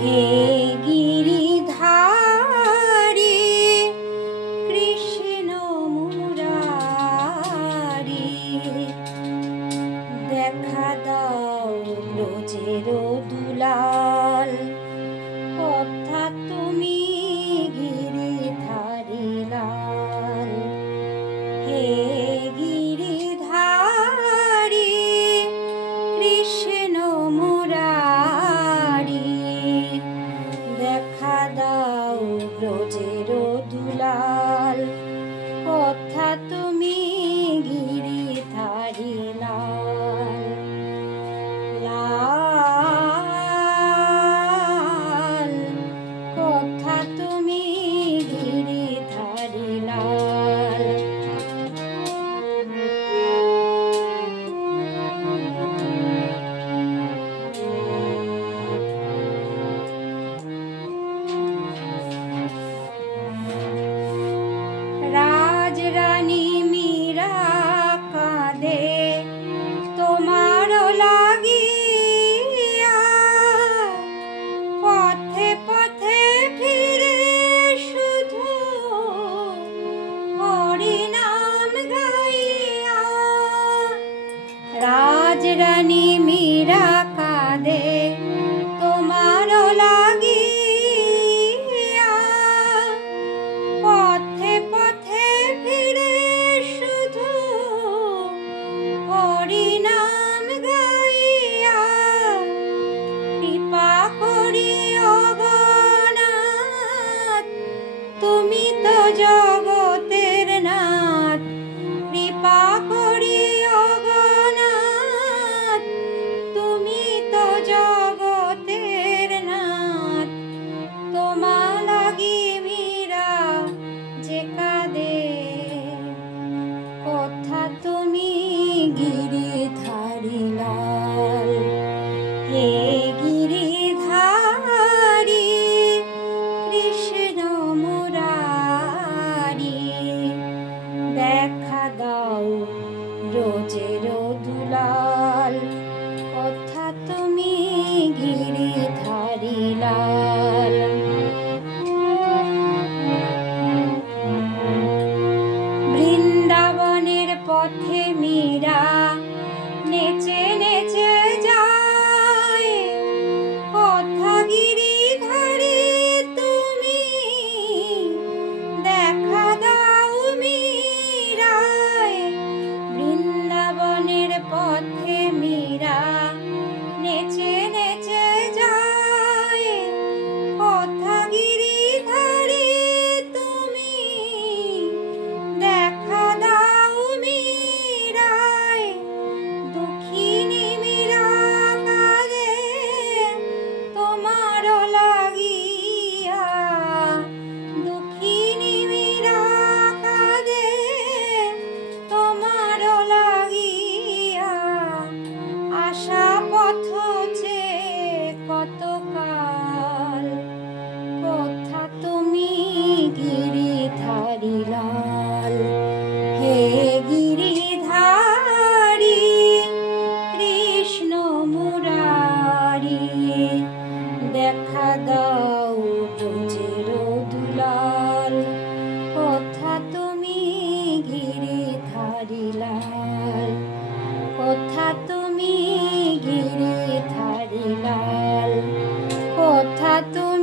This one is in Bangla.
হে গিরিধারী কৃষ্ণ মুরারি, দেখা দাও ব্রজের দুলাল, কথা তুমি গিরিধারী লাল। হে গিরিধারী কৃষ্ণ মুরারি, দেখা দাও ব্রজের দুলাল, কথা তুমি গিরিধারী লাল। লাল কথা তুমি গিরিধারী লাল। রাজরানী মীরা কাঁদে তোমার লাগিয়া, পথে পথে ফিরে শুধু হরি নাম গাইয়া। রাজরানী মীরা কাঁদে তোমার লাগিয়া, পথে পথে ফিরে শুধু হরি নাম গাইয়া। কৃপা করি অগণাথ, তুমি তো জগতের নাথ। কৃপা করি অগণাথ, তুমি তো জগতের নাথ। তোমা লাগি মীরা যে কাঁদে, কথা তুমি গিরিধারী লাল। হে গিরিধারী কৃষ্ণ মুরারি, দেখা দাও ব্রজের দুলাল, কথা তুমি গিরিধারী লাল। বৃন্দাবনের পথে মীরা নেচে নেচে যায়, কথা গিরিধারী তুমি দেখা দাও মীরায়। বৃন্দাবনের পথে মীরা নেচে নেচে যায়, কথা গিরিধারী তুমি দেখা দাও মীরায়। দুঃখিনী মীরা কাঁদে তোমার লাগিয়া, দুঃখিনী মীরা কাঁদে তোমার লাগিয়া। আশা পথ চেয়ে কতকাল, কথা তুমি গিরিধারী লাল। হে গিরিধারী কৃষ্ণ মুরারি, দেখা দাও ব্রজের দুলাল, কথা তুমি গিরিধারী লাল। কথা তুমি গিরিধারী লাল, কথা তুমি